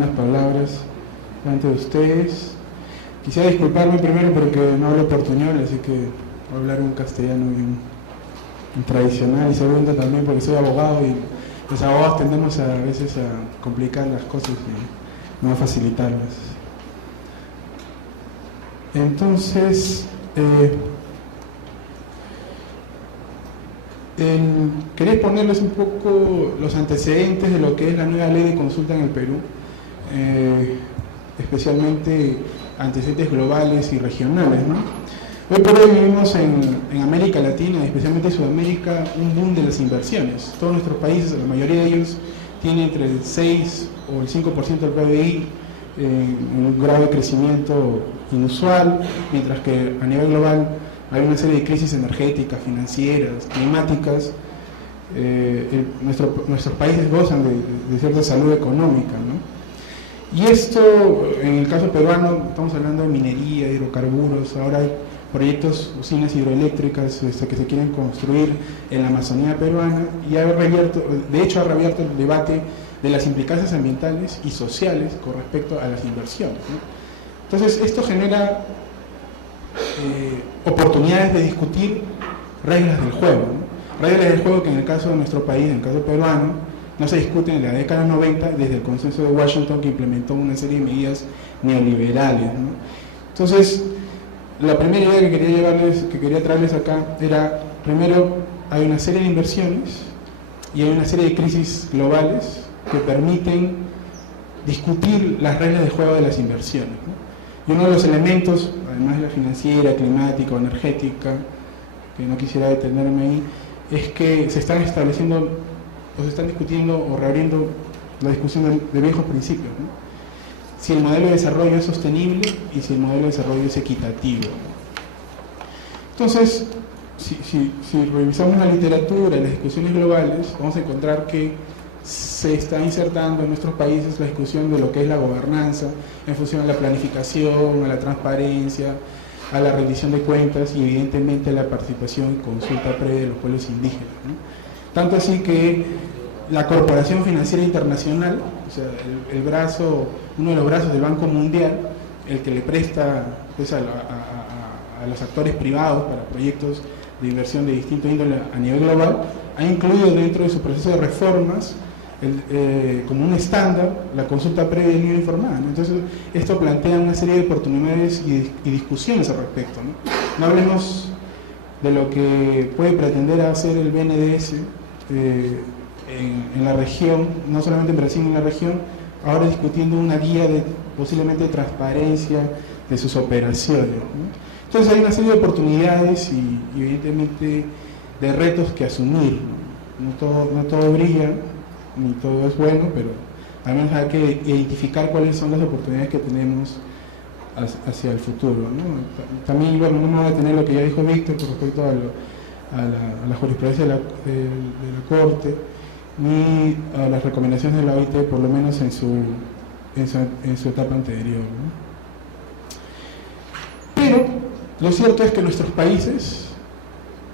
unas palabras delante de ustedes. Quisiera disculparme primero porque no hablo portuñol, así que voy a hablar un castellano bien tradicional, y segundo también porque soy abogado y los abogados tendemos a veces a complicar las cosas y no a facilitarlas. Entonces, quería exponerles un poco los antecedentes de lo que es la nueva ley de consulta en el Perú, especialmente antecedentes globales y regionales, ¿no? Hoy por hoy vivimos en América Latina, especialmente Sudamérica, un boom de las inversiones. Todos nuestros países, la mayoría de ellos, tienen entre el 6 o el 5% del PBI, un grado de crecimiento inusual, mientras que a nivel global hay una serie de crisis energéticas, financieras, climáticas. Nuestros países gozan de cierta salud económica, ¿no? Y esto, en el caso peruano, estamos hablando de minería, de hidrocarburos. Ahora hay proyectos, usinas hidroeléctricas que se quieren construir en la Amazonía peruana, y ha reabierto el debate de las implicancias ambientales y sociales con respecto a las inversiones, ¿no? Entonces, esto genera oportunidades de discutir reglas del juego, ¿no? Reglas del juego que en el caso de nuestro país, en el caso peruano, no se discuten en la década 90 desde el consenso de Washington, que implementó una serie de medidas neoliberales, ¿no? Entonces, la primera idea que quería traerles acá era, primero, hay una serie de inversiones y hay una serie de crisis globales que permiten discutir las reglas de juego de las inversiones, ¿no? Y uno de los elementos, además de la financiera, climática o energética, que no quisiera detenerme ahí, es que se están estableciendo o se están discutiendo o reabriendo la discusión de viejos principios, ¿no? Si el modelo de desarrollo es sostenible y si el modelo de desarrollo es equitativo. Entonces, si revisamos la literatura y las discusiones globales, vamos a encontrar que se está insertando en nuestros países la discusión de lo que es la gobernanza en función a la planificación, a la transparencia, a la rendición de cuentas y evidentemente a la participación y consulta previa de los pueblos indígenas, ¿no? Tanto así que la Corporación Financiera Internacional, o sea, uno de los brazos del Banco Mundial, el que le presta pues, a los actores privados para proyectos de inversión de distinto índole a nivel global, ha incluido dentro de su proceso de reformas como un estándar la consulta previa y libre informada, ¿no? Entonces, esto plantea una serie de oportunidades y discusiones al respecto, ¿no? No hablemos de lo que puede pretender hacer el BNDES en la región, no solamente en Brasil, sino en la región, ahora discutiendo una guía de posiblemente transparencia de sus operaciones, ¿no? Entonces hay una serie de oportunidades y evidentemente de retos que asumir, ¿no? No todo brilla, ni todo es bueno, pero al menos hay que identificar cuáles son las oportunidades que tenemos hacia el futuro, ¿no? También, bueno, no me voy a detener lo que ya dijo Víctor con respecto a la jurisprudencia de la Corte, ni a las recomendaciones de la OIT, por lo menos en su etapa anterior, ¿no? Pero lo cierto es que nuestros países,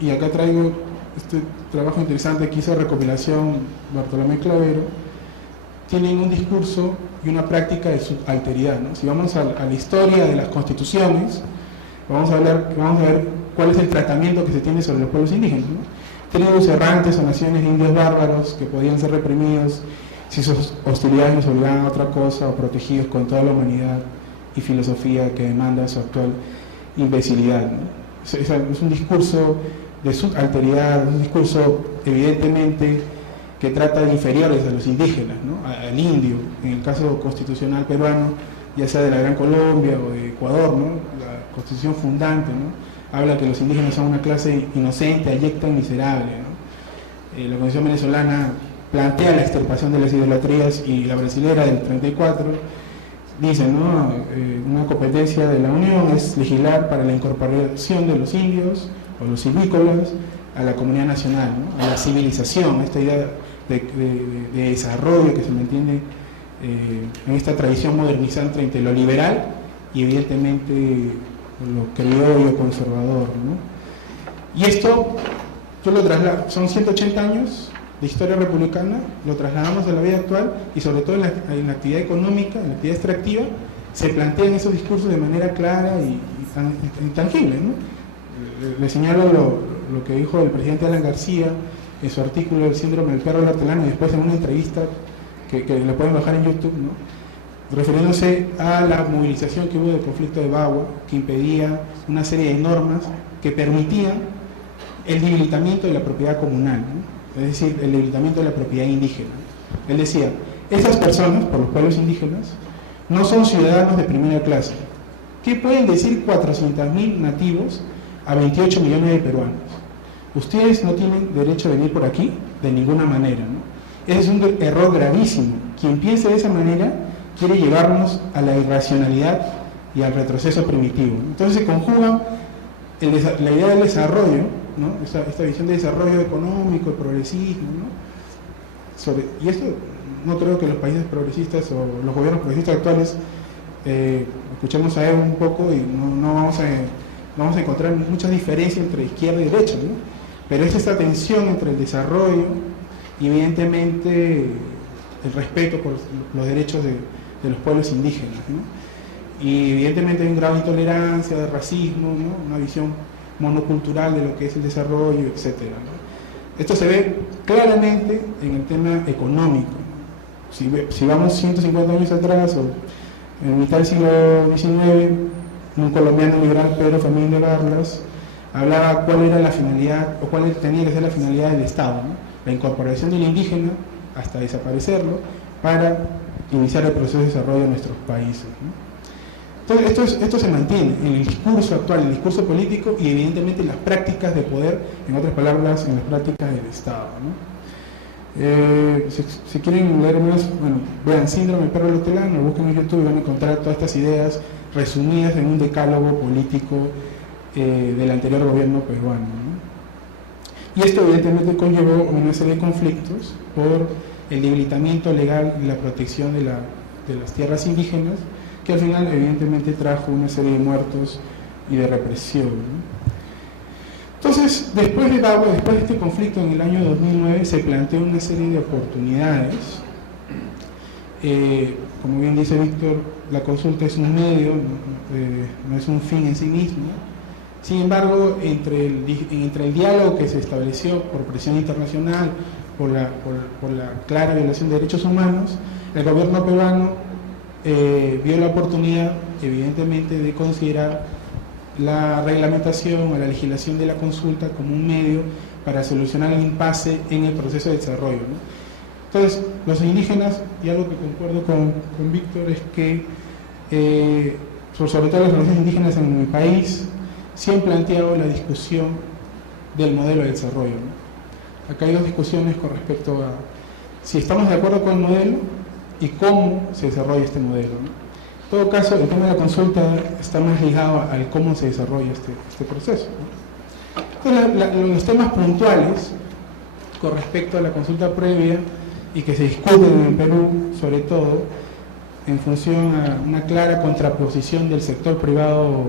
y acá traigo este trabajo interesante que hizo recopilación Bartolomé Clavero, tienen un discurso y una práctica de subalteridad, ¿no? Si vamos a la historia de las constituciones, vamos a ver cuál es el tratamiento que se tiene sobre los pueblos indígenas, ¿no? Tribus errantes o naciones de indios bárbaros que podían ser reprimidos si sus hostilidades nos obligaban a otra cosa, o protegidos con toda la humanidad y filosofía que demanda su actual imbecilidad, ¿no? Es un discurso de subalteridad, un discurso evidentemente que trata de inferiores a los indígenas, ¿no? Al indio, en el caso constitucional peruano, ya sea de la Gran Colombia o de Ecuador, ¿no? La constitución fundante, ¿no? Habla que los indígenas son una clase inocente, abyecta y miserable, ¿no? La constitución venezolana plantea la extirpación de las idolatrías, y la brasilera del 34 dice, ¿no? Una competencia de la Unión es legislar para la incorporación de los indios o los silvícolas a la comunidad nacional, ¿no? A la civilización, esta idea de desarrollo que se mantiene en esta tradición modernizante entre lo liberal y evidentemente lo criollo conservador, ¿no? Y esto, yo lo traslado, son 180 años de historia republicana, lo trasladamos a la vida actual y sobre todo en la actividad económica, en la actividad extractiva, se plantean esos discursos de manera clara y tangible, ¿no? Le señalo lo que dijo el presidente Alan García en su artículo El síndrome del perro hortelano y después en una entrevista que le pueden bajar en YouTube, ¿no? Refiriéndose a la movilización que hubo del conflicto de Bagua, que impedía una serie de normas que permitían el debilitamiento de la propiedad comunal, ¿no? Es decir, el debilitamiento de la propiedad indígena. Él decía, esas personas, por los pueblos indígenas, no son ciudadanos de primera clase. ¿Qué pueden decir 400.000 nativos a 28 millones de peruanos? Ustedes no tienen derecho a venir por aquí de ninguna manera, ¿no? Ese es un error gravísimo. Quien piense de esa manera quiere llevarnos a la irracionalidad y al retroceso primitivo. Entonces se conjuga la idea del desarrollo, ¿no? Esta visión de desarrollo económico, de progresismo, ¿no? Y esto no creo que los países progresistas o los gobiernos progresistas actuales escuchemos a él un poco y no vamos a encontrar muchas diferencias entre izquierda y derecha, ¿no? Pero es esta tensión entre el desarrollo y evidentemente el respeto por los derechos de los pueblos indígenas, ¿no? Y evidentemente hay un grado de intolerancia, de racismo, ¿no? Una visión monocultural de lo que es el desarrollo, etcétera, ¿no? Esto se ve claramente en el tema económico, ¿no? Si vamos 150 años atrás o en mitad del siglo XIX, un colombiano liberal, Pedro Fermín de Garlas, hablaba cuál era la finalidad o cuál tenía que ser la finalidad del Estado, ¿no? La incorporación del indígena hasta desaparecerlo para iniciar el proceso de desarrollo de nuestros países, ¿no? Entonces esto se mantiene en el discurso actual, en el discurso político y evidentemente en las prácticas de poder, en otras palabras, en las prácticas del Estado, ¿no? Si quieren leer más, bueno, vean Síndrome del perro hortelano, busquen en YouTube y van a encontrar todas estas ideas resumidas en un decálogo político del anterior gobierno peruano, ¿no? Y esto evidentemente conllevó una serie de conflictos por el debilitamiento legal y la protección de las tierras indígenas, que al final evidentemente trajo una serie de muertos y de represión, ¿no? Entonces, después de este conflicto en el año 2009, se planteó una serie de oportunidades. Como bien dice Víctor, la consulta es un medio, no es un fin en sí mismo. Sin embargo, entre el diálogo que se estableció por presión internacional, por la clara violación de derechos humanos, el gobierno peruano vio la oportunidad, evidentemente, de considerar la reglamentación o la legislación de la consulta como un medio para solucionar el impasse en el proceso de desarrollo, ¿no? Entonces, los indígenas, y algo que concuerdo con Víctor, es que, sobre todo las organizaciones indígenas en mi país, sí han planteado la discusión del modelo de desarrollo, ¿no? Acá hay dos discusiones con respecto a si estamos de acuerdo con el modelo y cómo se desarrolla este modelo, ¿no? En todo caso, el tema de la consulta está más ligado al cómo se desarrolla este proceso, ¿no? Entonces, los temas puntuales con respecto a la consulta previa y que se discuten en el Perú, sobre todo, en función a una clara contraposición del sector privado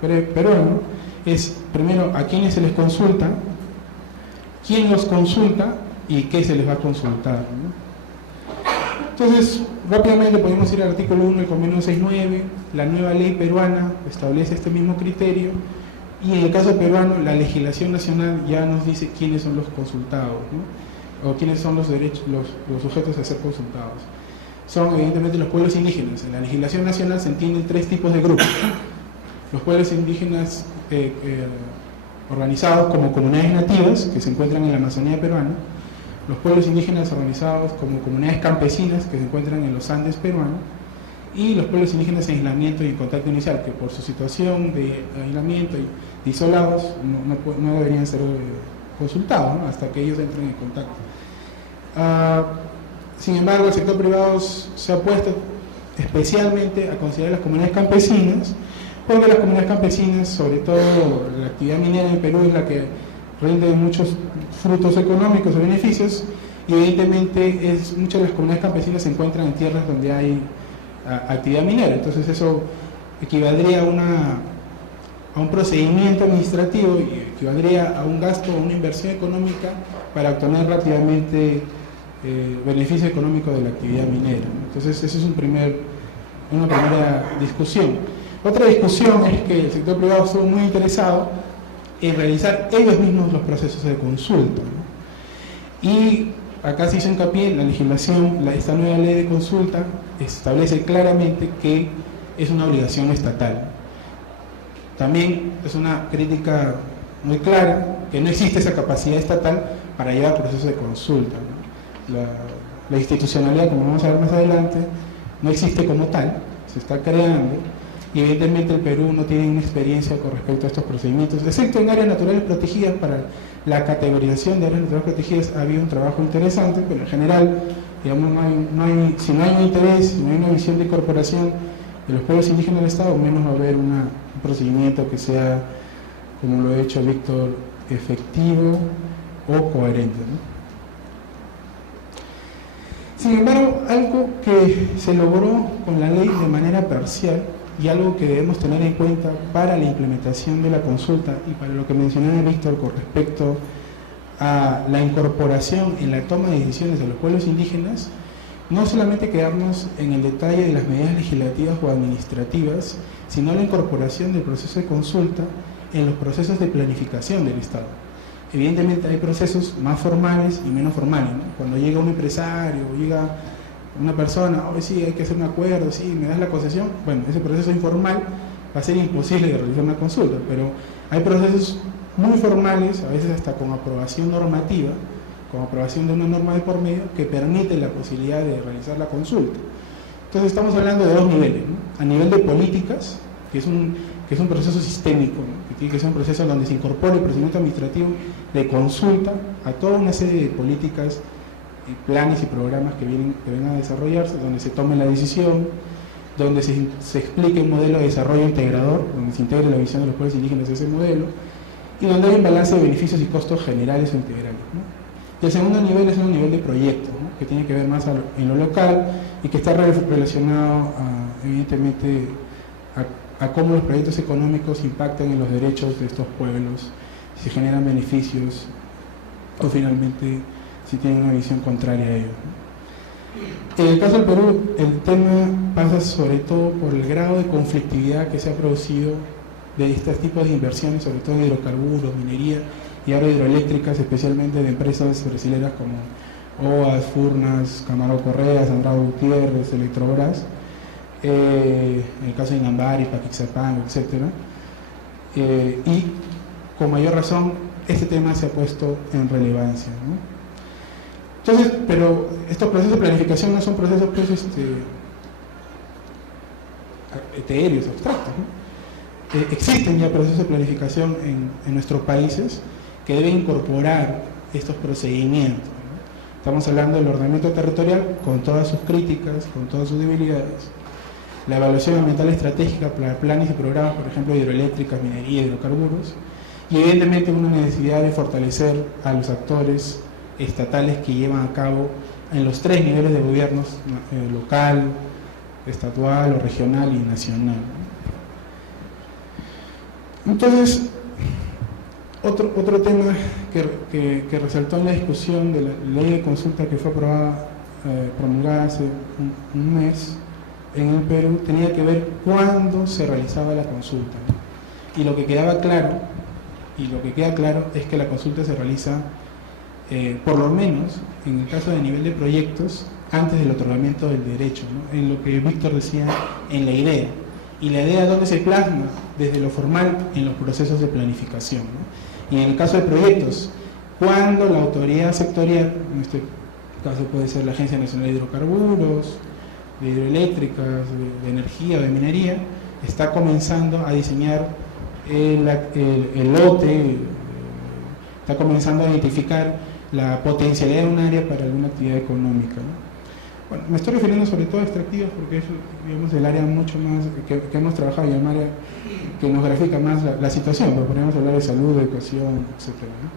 peruano, es primero a quiénes se les consulta, quién los consulta y qué se les va a consultar, ¿no? Entonces, rápidamente podemos ir al artículo 1 del convenio 69, la nueva ley peruana establece este mismo criterio y en el caso peruano la legislación nacional ya nos dice quiénes son los consultados, ¿no? O quiénes son los derechos, los sujetos a ser consultados. Son evidentemente los pueblos indígenas. En la legislación nacional se entienden tres tipos de grupos. Los pueblos indígenas organizados como comunidades nativas que se encuentran en la Amazonía peruana, los pueblos indígenas organizados como comunidades campesinas que se encuentran en los Andes peruanos y los pueblos indígenas en aislamiento y en contacto inicial, que por su situación de aislamiento y de isolados no deberían ser consultados, ¿no? Hasta que ellos entren en contacto. Sin embargo, el sector privado se ha puesto especialmente a considerar las comunidades campesinas, porque las comunidades campesinas, sobre todo la actividad minera en Perú, es la que rinde muchos frutos económicos o beneficios, y evidentemente muchas de las comunidades campesinas se encuentran en tierras donde hay actividad minera. Entonces eso equivaldría a un procedimiento administrativo y equivaldría a un gasto o una inversión económica para obtener rápidamente beneficio económico de la actividad minera. Entonces, esa es una primera discusión. Otra discusión es que el sector privado estuvo muy interesado en realizar ellos mismos los procesos de consulta, ¿no? Y acá se hizo hincapié en la legislación, esta nueva ley de consulta establece claramente que es una obligación estatal. También es una crítica muy clara que no existe esa capacidad estatal para llevar procesos de consulta, ¿no? La institucionalidad, como vamos a ver más adelante, no existe como tal, se está creando, y evidentemente el Perú no tiene una experiencia con respecto a estos procedimientos, excepto en áreas naturales protegidas. Para la categorización de áreas naturales protegidas había un trabajo interesante, pero en general, digamos, si no hay un interés, si no hay una visión de incorporación de los pueblos indígenas del Estado, menos va a haber un procedimiento que sea, como lo ha hecho Víctor, efectivo o coherente, ¿no? Sin embargo, algo que se logró con la ley de manera parcial y algo que debemos tener en cuenta para la implementación de la consulta y para lo que mencionaba Víctor con respecto a la incorporación en la toma de decisiones de los pueblos indígenas, no solamente quedarnos en el detalle de las medidas legislativas o administrativas, sino la incorporación del proceso de consulta en los procesos de planificación del Estado. Evidentemente hay procesos más formales y menos formales, ¿no? Cuando llega un empresario, llega una persona, hoy sí, hay que hacer un acuerdo, sí, me das la concesión, bueno, ese proceso informal va a ser imposible de realizar una consulta, pero hay procesos muy formales, a veces hasta con aprobación normativa, con aprobación de una norma de por medio, que permite la posibilidad de realizar la consulta. Entonces estamos hablando de dos niveles, ¿no? A nivel de políticas, que es un proceso sistémico, ¿no? Que tiene que ser un proceso donde se incorpore el procedimiento administrativo de consulta a toda una serie de políticas, planes y programas que vengan a desarrollarse, donde se tome la decisión, donde se explique un modelo de desarrollo integrador, donde se integre la visión de los pueblos indígenas a ese modelo, y donde hay un balance de beneficios y costos generales o integrales, ¿no? Y el segundo nivel es un nivel de proyecto, ¿no? Que tiene que ver más en lo local y que está relacionado evidentemente a cómo los proyectos económicos impactan en los derechos de estos pueblos, si generan beneficios o finalmente si tienen una visión contraria a ello. En el caso del Perú, el tema pasa sobre todo por el grado de conflictividad que se ha producido de estos tipos de inversiones, sobre todo en hidrocarburos, minería y ahora hidroeléctricas, especialmente de empresas brasileñas como OAS, Furnas, Camargo Correa, Sandrado Gutiérrez, Electrobras, en el caso de Inambari, Paquixapán, etc. Y con mayor razón este tema se ha puesto en relevancia, ¿no? Entonces, pero estos procesos de planificación no son procesos pues, etéreos, abstractos, ¿no? Existen ya procesos de planificación en nuestros países que deben incorporar estos procedimientos, ¿no? Estamos hablando del ordenamiento territorial con todas sus críticas, con todas sus debilidades, la evaluación ambiental estratégica para planes y programas, por ejemplo, hidroeléctricas, minería, hidrocarburos, y evidentemente una necesidad de fortalecer a los actores estatales que llevan a cabo en los tres niveles de gobiernos, local, estatual o regional y nacional. Entonces, otro tema que resaltó en la discusión de la ley de consulta que fue aprobada, promulgada hace un mes en el Perú, tenía que ver cuándo se realizaba la consulta. Y lo que quedaba claro, y lo que queda claro es que la consulta se realiza por lo menos en el caso de nivel de proyectos antes del otorgamiento del derecho, ¿no? En lo que Víctor decía, en la idea, y la idea donde se plasma desde lo formal en los procesos de planificación, ¿no? Y en el caso de proyectos, cuando la autoridad sectorial, en este caso puede ser la Agencia Nacional de Hidrocarburos, de hidroeléctricas, de energía o de minería, está comenzando a diseñar el lote, está comenzando a identificar la potencialidad de un área para alguna actividad económica, ¿no? Bueno, me estoy refiriendo sobre todo a extractivos porque es, digamos, el área mucho más que hemos trabajado y el área que nos grafica más la situación, pero podríamos hablar de salud, de educación, etc., ¿no?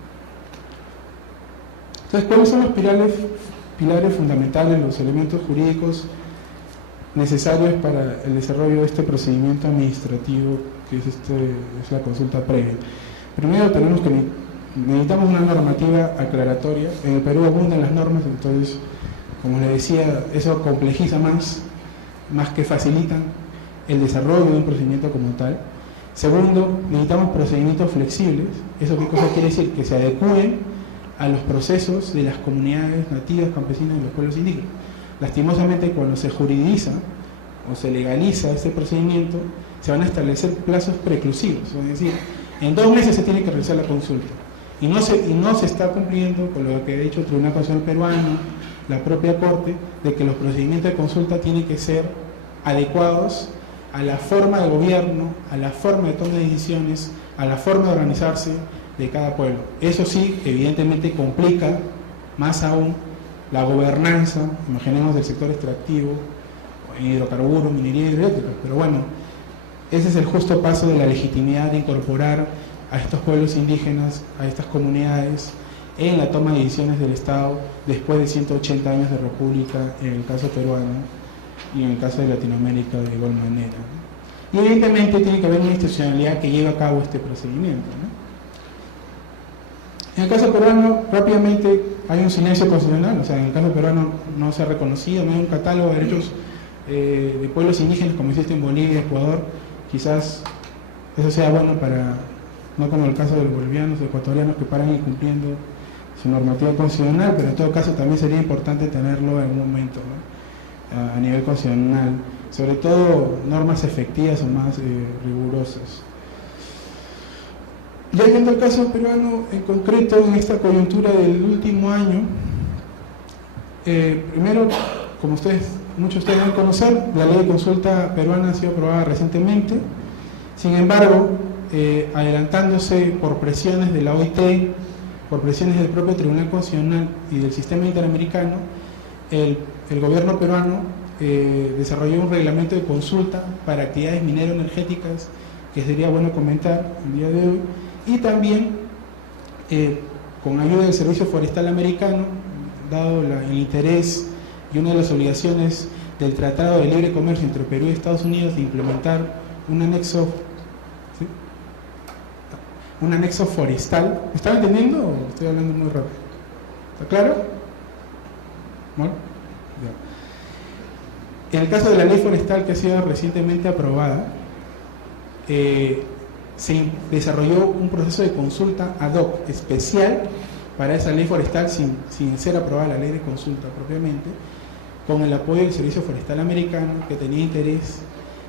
Entonces, ¿cuáles son los pilares fundamentales, los elementos jurídicos necesarios para el desarrollo de este procedimiento administrativo que es la consulta previa? Primero tenemos que necesitamos una normativa aclaratoria. En el Perú abundan las normas, entonces, como les decía, eso complejiza más que facilitan el desarrollo de un procedimiento como tal. Segundo, necesitamos procedimientos flexibles. ¿Eso qué cosa quiere decir? Que se adecúen a los procesos de las comunidades nativas, campesinas y los pueblos indígenas. Lastimosamente, cuando se juridiza o se legaliza este procedimiento, se van a establecer plazos preclusivos, es decir, en 2 meses se tiene que realizar la consulta, y no se está cumpliendo con lo que ha dicho el Tribunal Constitucional Peruano, la propia Corte, de que los procedimientos de consulta tienen que ser adecuados a la forma de gobierno, a la forma de toma de decisiones, a la forma de organizarse de cada pueblo. Eso sí, evidentemente complica más aún la gobernanza, imaginemos del sector extractivo, hidrocarburos, minería hidroeléctrica, pero bueno, ese es el justo paso de la legitimidad de incorporar a estos pueblos indígenas, a estas comunidades, en la toma de decisiones del Estado después de 180 años de república, en el caso peruano, y en el caso de Latinoamérica de igual manera. Y evidentemente tiene que haber una institucionalidad que lleve a cabo este procedimiento, ¿no? En el caso peruano, rápidamente, hay un silencio constitucional, o sea, en el caso peruano no se ha reconocido, no hay un catálogo de derechos de pueblos indígenas como existe en Bolivia y Ecuador. Quizás eso sea bueno para, no como el caso de los bolivianos o ecuatorianos que paran incumpliendo su normativa constitucional, pero en todo caso también sería importante tenerlo en un momento, ¿no? A nivel constitucional, sobre todo normas efectivas o más rigurosas. Ya viendo el caso peruano en concreto, en esta coyuntura del último año, primero, como muchos de ustedes deben conocer, la ley de consulta peruana ha sido aprobada recientemente. Sin embargo, adelantándose por presiones de la OIT, por presiones del propio Tribunal Constitucional y del sistema interamericano, el gobierno peruano desarrolló un reglamento de consulta para actividades minero-energéticas que sería bueno comentar el día de hoy, y también con ayuda del Servicio Forestal Americano, dado el interés y una de las obligaciones del Tratado de Libre Comercio entre Perú y Estados Unidos de implementar un anexo, ¿sí?, un anexo forestal. ¿Me están entendiendo o estoy hablando muy rápido? ¿Está claro? ¿Bueno? Ya. En el caso de la ley forestal que ha sido recientemente aprobada, se desarrolló un proceso de consulta ad hoc especial para esa ley forestal sin ser aprobada la ley de consulta propiamente, con el apoyo del Servicio Forestal Americano, que tenía interés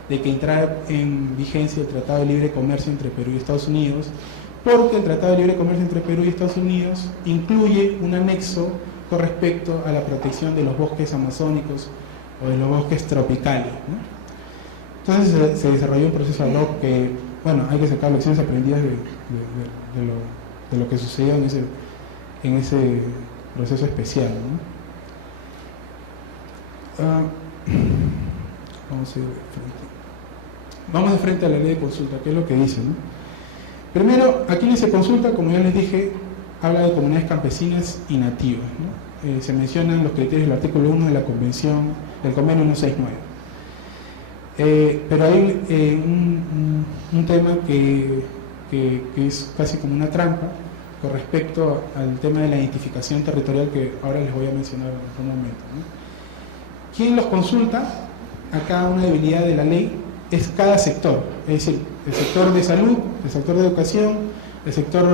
de que entrara en vigencia el Tratado de Libre Comercio entre Perú y Estados Unidos, porque el Tratado de Libre Comercio entre Perú y Estados Unidos incluye un anexo con respecto a la protección de los bosques amazónicos o de los bosques tropicales, ¿no? Entonces se desarrolló un proceso ad hoc que, bueno, hay que sacar lecciones aprendidas de lo que sucedió en ese proceso especial, ¿no? Vamos de frente a la ley de consulta, ¿qué es lo que dice, no? Primero, aquí en esa consulta, como ya les dije, habla de comunidades campesinas y nativas, ¿no? Se mencionan los criterios del artículo 1 de la Convención, del Convenio 169. Pero hay un tema que es casi como una trampa con respecto al tema de la identificación territorial, que ahora les voy a mencionar en un momento, ¿no? ¿Quién los consulta? Acá una debilidad de la ley es cada sector, es decir, el sector de salud, el sector de educación, el sector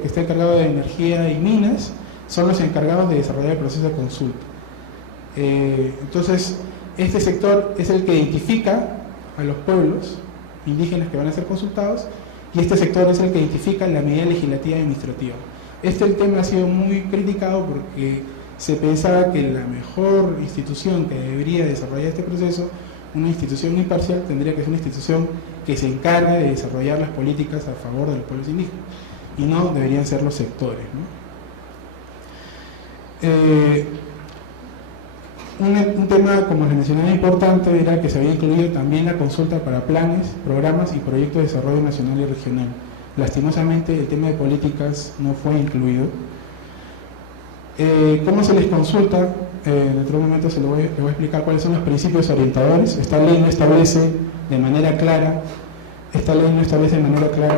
que está encargado de energía y minas, son los encargados de desarrollar el proceso de consulta. Entonces, este sector es el que identifica a los pueblos indígenas que van a ser consultados, y este sector es el que identifica la medida legislativa y administrativa. El tema ha sido muy criticado porque se pensaba que la mejor institución que debería desarrollar este proceso, una institución imparcial, tendría que ser una institución que se encargue de desarrollar las políticas a favor de los pueblos indígenas, y no deberían ser los sectores, ¿no? Un tema, como les mencionaba, importante era que se había incluido también la consulta para planes, programas y proyectos de desarrollo nacional y regional. Lastimosamente, el tema de políticas no fue incluido. ¿Cómo se les consulta? En otro momento les voy a explicar cuáles son los principios orientadores. Esta ley no establece de manera clara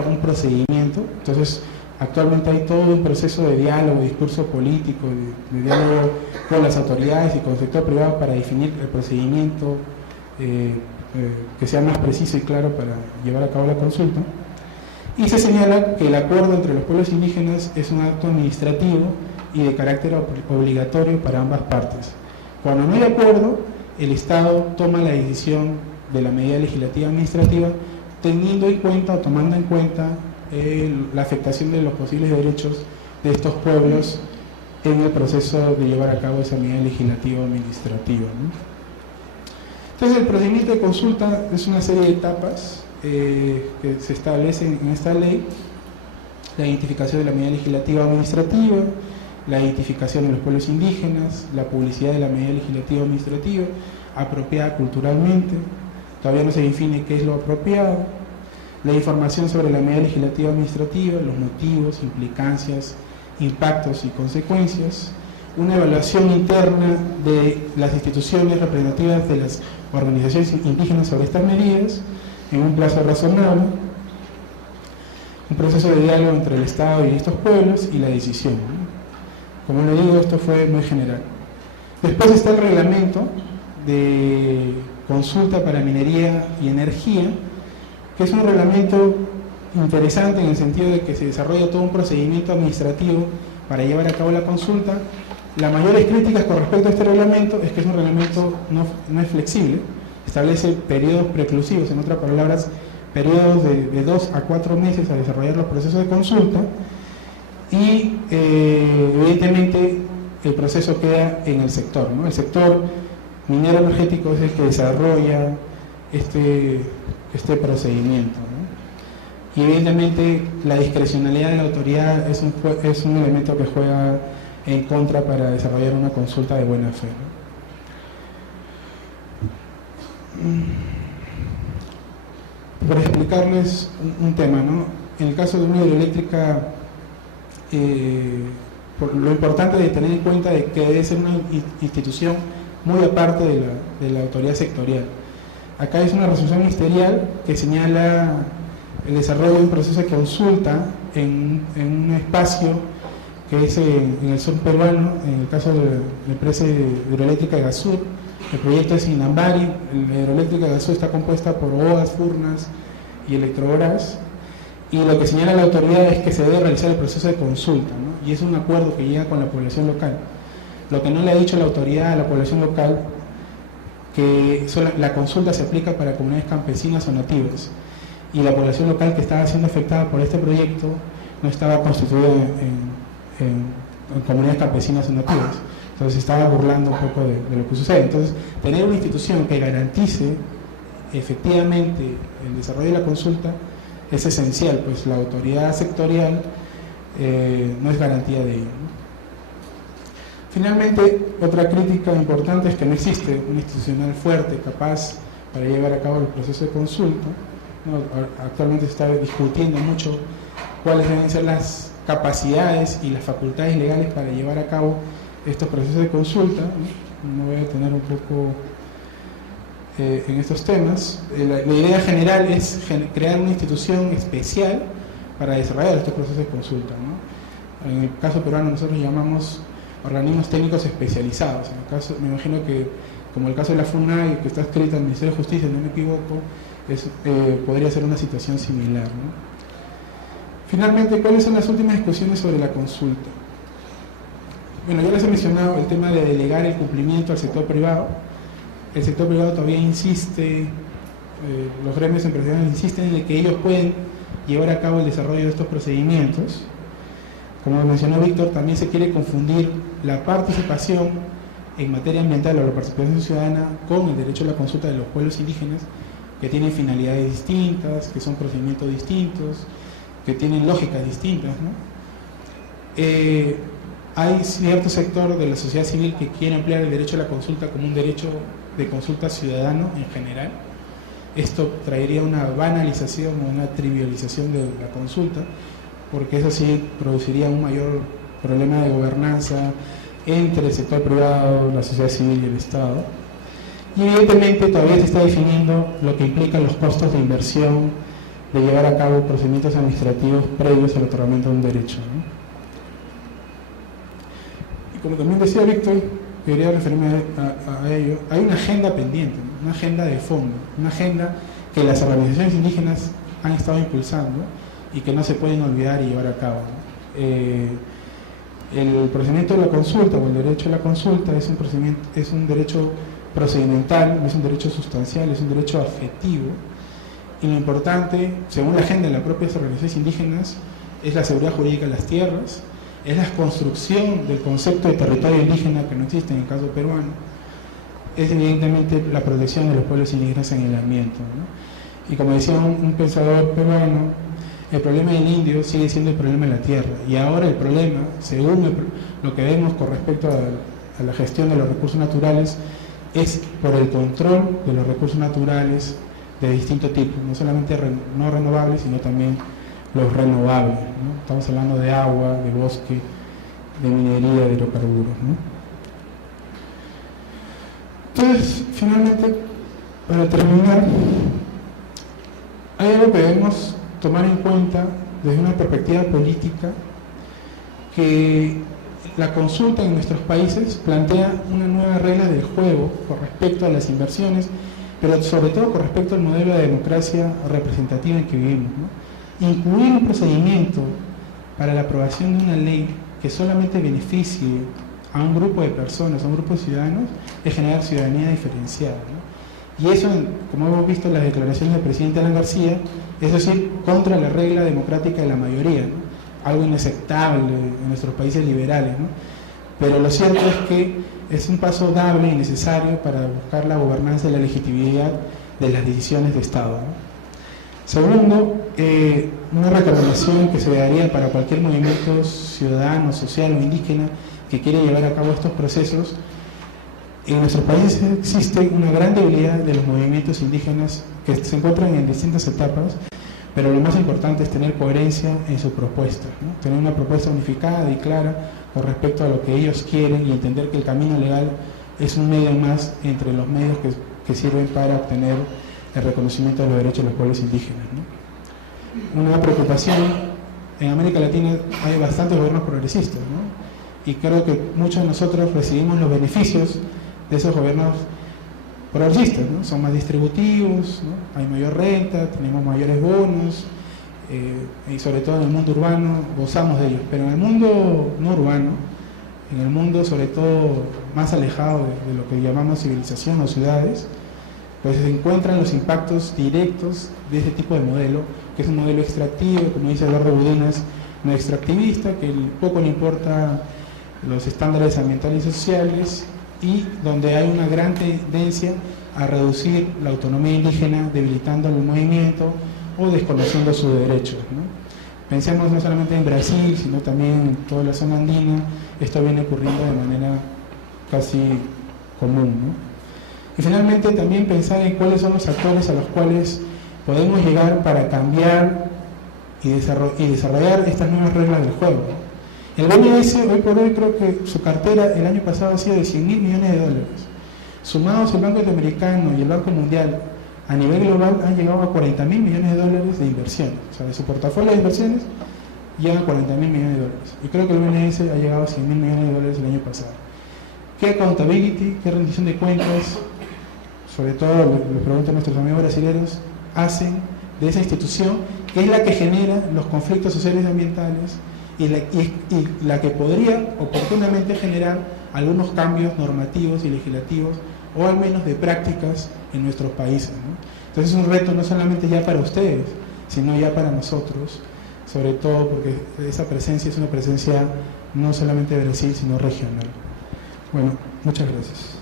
un procedimiento. Entonces, Actualmente hay todo un proceso de diálogo, discurso político, de diálogo con las autoridades y con el sector privado para definir el procedimiento que sea más preciso y claro para llevar a cabo la consulta. Y se señala que el acuerdo entre los pueblos indígenas es un acto administrativo y de carácter obligatorio para ambas partes. Cuando no hay acuerdo, el Estado toma la decisión de la medida legislativa administrativa teniendo en cuenta o tomando en cuenta la afectación de los posibles derechos de estos pueblos en el proceso de llevar a cabo esa medida legislativa administrativa, ¿no? Entonces, el procedimiento de consulta es una serie de etapas que se establecen en esta ley: la identificación de la medida legislativa administrativa, la identificación de los pueblos indígenas, la publicidad de la medida legislativa administrativa, apropiada culturalmente, todavía no se define qué es lo apropiado, la información sobre la medida legislativa administrativa, los motivos, implicancias, impactos y consecuencias, una evaluación interna de las instituciones representativas de las organizaciones indígenas sobre estas medidas en un plazo razonable, un proceso de diálogo entre el Estado y estos pueblos y la decisión, ¿no? Como le digo, esto fue muy general. Después está el reglamento de consulta para minería y energía, que es un reglamento interesante en el sentido de que se desarrolla todo un procedimiento administrativo para llevar a cabo la consulta. Las mayores críticas con respecto a este reglamento es que es un reglamento no es flexible, establece periodos preclusivos, en otras palabras, periodos de 2 a 4 meses a desarrollar los procesos de consulta, y evidentemente el proceso queda en el sector, ¿no? El sector minero energético es el que desarrolla este procedimiento, ¿no? Y evidentemente la discrecionalidad de la autoridad es un elemento que juega en contra para desarrollar una consulta de buena fe, ¿no? Para explicarles un tema, ¿no? En el caso de una hidroeléctrica, lo importante de tener en cuenta es que debe ser una institución muy aparte de la autoridad sectorial. Acá es una resolución ministerial que señala el desarrollo de un proceso de consulta en un espacio que es en el sur peruano, en el caso de la empresa hidroeléctrica de Gasur. El proyecto es Inambari. La hidroeléctrica de Gasur está compuesta por OAS, Furnas y Electrobras, y lo que señala la autoridad es que se debe realizar el proceso de consulta, ¿no? Y es un acuerdo que llega con la población local. Lo que no le ha dicho la autoridad a la población local, que la consulta se aplica para comunidades campesinas o nativas, y la población local que estaba siendo afectada por este proyecto no estaba constituida en comunidades campesinas o nativas. Entonces se estaba burlando un poco de lo que sucede. Entonces, tener una institución que garantice efectivamente el desarrollo de la consulta es esencial, pues la autoridad sectorial no es garantía de ello, ¿no? Finalmente, otra crítica importante es que no existe una institucional fuerte, capaz para llevar a cabo el proceso de consulta, ¿no? Actualmente se está discutiendo mucho cuáles deben ser las capacidades y las facultades legales para llevar a cabo estos procesos de consulta, ¿no? Me voy a detener un poco en estos temas. La idea general es crear una institución especial para desarrollar estos procesos de consulta, ¿no? En el caso peruano nosotros llamamos organismos técnicos especializados. En el caso, me imagino que, como el caso de la FUNAI, que está escrita en el Ministerio de Justicia, no me equivoco, podría ser una situación similar, ¿no? Finalmente, ¿cuáles son las últimas discusiones sobre la consulta? Bueno, ya les he mencionado el tema de delegar el cumplimiento al sector privado. El sector privado todavía insiste, los gremios empresariales insisten en que ellos pueden llevar a cabo el desarrollo de estos procedimientos. Como mencionó Víctor, también se quiere confundir la participación en materia ambiental o la participación ciudadana con el derecho a la consulta de los pueblos indígenas, que tienen finalidades distintas, que son procedimientos distintos, que tienen lógicas distintas, ¿no? Hay cierto sector de la sociedad civil que quiere ampliar el derecho a la consulta como un derecho de consulta ciudadano en general. Esto traería una banalización o una trivialización de la consulta, porque eso sí produciría un mayor problema de gobernanza entre el sector privado, la sociedad civil y el Estado. Y evidentemente todavía se está definiendo lo que implican los costos de inversión de llevar a cabo procedimientos administrativos previos al otorgamiento de un derecho, ¿no? Y como también decía Víctor, quería referirme a ello, hay una agenda pendiente, ¿no? Una agenda de fondo, una agenda que las organizaciones indígenas han estado impulsando y que no se pueden olvidar y llevar a cabo, ¿no? El procedimiento de la consulta o el derecho a la consulta es un derecho procedimental, no es un derecho sustancial, es un derecho afectivo, y lo importante, según la agenda de las propias organizaciones indígenas, es la seguridad jurídica de las tierras, es la construcción del concepto de territorio indígena que no existe en el caso peruano, es evidentemente la protección de los pueblos indígenas en el ambiente, ¿no? Y como decía un pensador peruano, el problema del indio sigue siendo el problema de la tierra, y ahora el problema, según lo que vemos con respecto a la gestión de los recursos naturales, es por el control de los recursos naturales de distinto tipo, no solamente no renovables, sino también los renovables, ¿no? Estamos hablando de agua, de bosque, de minería, de hidrocarburos, ¿no? Entonces, finalmente, para terminar, hay algo que debemos tomar en cuenta desde una perspectiva política, que la consulta en nuestros países plantea una nueva regla del juego con respecto a las inversiones, pero sobre todo con respecto al modelo de democracia representativa en que vivimos, ¿no? Incluir un procedimiento para la aprobación de una ley que solamente beneficie a un grupo de personas, a un grupo de ciudadanos, es generar ciudadanía diferenciada, ¿no? Y eso, como hemos visto en las declaraciones del presidente Alan García, es decir, contra la regla democrática de la mayoría, ¿no? Algo inaceptable en nuestros países liberales, ¿no? Pero lo cierto es que es un paso dable y necesario para buscar la gobernanza y la legitimidad de las decisiones de Estado, ¿no? Segundo, una recomendación que se daría para cualquier movimiento ciudadano, social o indígena que quiere llevar a cabo estos procesos. En nuestros países existe una gran debilidad de los movimientos indígenas que se encuentran en distintas etapas, pero lo más importante es tener coherencia en su propuesta, ¿no? Tener una propuesta unificada y clara con respecto a lo que ellos quieren y entender que el camino legal es un medio más entre los medios que sirven para obtener el reconocimiento de los derechos de los pueblos indígenas, ¿no? Una preocupación, en América Latina hay bastantes gobiernos progresistas, ¿no? Y creo que muchos de nosotros recibimos los beneficios de esos gobiernos progresistas, ¿no? Son más distributivos, ¿no? Hay mayor renta, tenemos mayores bonos, y sobre todo en el mundo urbano gozamos de ellos, pero en el mundo no urbano, en el mundo sobre todo más alejado de lo que llamamos civilización o ciudades, pues se encuentran los impactos directos de este tipo de modelo, que es un modelo extractivo, como dice Eduardo Budenas, no extractivista, que poco le importa los estándares ambientales y sociales, y donde hay una gran tendencia a reducir la autonomía indígena, debilitando el movimiento o desconociendo sus derechos, ¿no? Pensemos no solamente en Brasil, sino también en toda la zona andina. Esto viene ocurriendo de manera casi común, ¿no? Y finalmente también pensar en cuáles son los actores a los cuales podemos llegar para cambiar y desarrollar estas nuevas reglas del juego, ¿no? El BNDES hoy por hoy creo que su cartera el año pasado ha sido de $100.000 millones. Sumados el Banco Interamericano y el Banco Mundial, a nivel global han llegado a $40.000 millones de inversiones. O sea, de su portafolio de inversiones llegan a $40.000 millones. Y creo que el BNDES ha llegado a $100.000 millones el año pasado. ¿Qué accountability, qué rendición de cuentas, sobre todo les pregunto a nuestros amigos brasileños, hacen de esa institución, que es la que genera los conflictos sociales y ambientales y la que podría oportunamente generar algunos cambios normativos y legislativos, o al menos de prácticas en nuestros países, ¿no? Entonces es un reto no solamente ya para ustedes, sino ya para nosotros, sobre todo porque esa presencia es una presencia no solamente de Brasil, sino regional. Bueno, muchas gracias.